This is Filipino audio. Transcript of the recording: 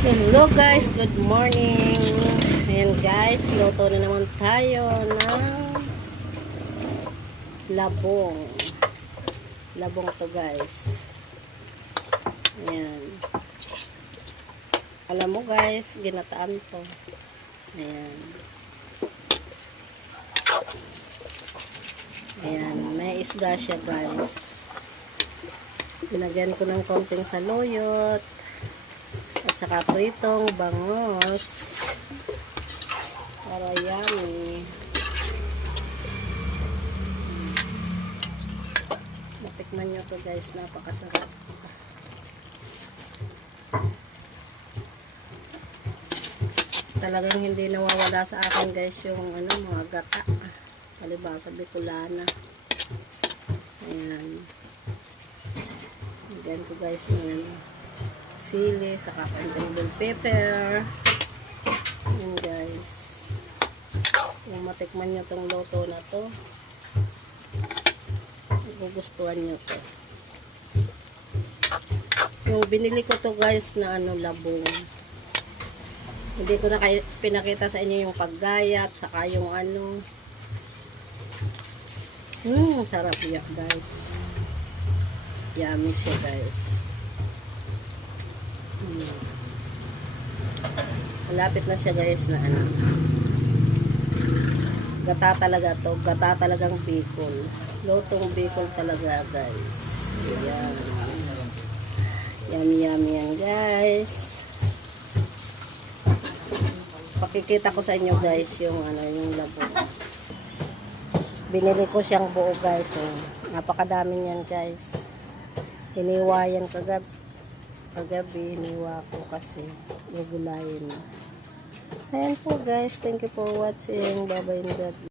Hello guys, good morning. Ayan guys, luto na naman tayo ng labong. Labong to guys. Ayan. Alam mo guys, ginataan to. Ayan. Ayan, may isda siya guys. Binagyan ko ng konting saluyot. At saka pritong bangos para yummy. Matikman nyo to guys, napakasarap. Talagang hindi nawawala sa akin guys yung mga gata. Palibasa Bicolana. Ayan. Ayan ko guys yung sili, saka konting bell pepper. Yan guys. Kung matikman nyo tong luto na to, gugustuhan nyo to. Yung binili ko to guys na labong. Hindi ko na pinakita sa inyo yung paggayat, saka yung sarap yan guys. Yummy siya guys. Malapit na siya guys na gata talaga to, gata talagang Bicol, lutong Bicol talaga guys. Ayan, yummy yummy yan guys. Pakikita ko sa inyo guys yung yung labong. Binili ko siyang buo guys, napakadami niyan guys. Hiniwayan kagabi hiniwa ko kasi gugulayin. Ayan po guys, thank you for watching. Bye bye and God bless.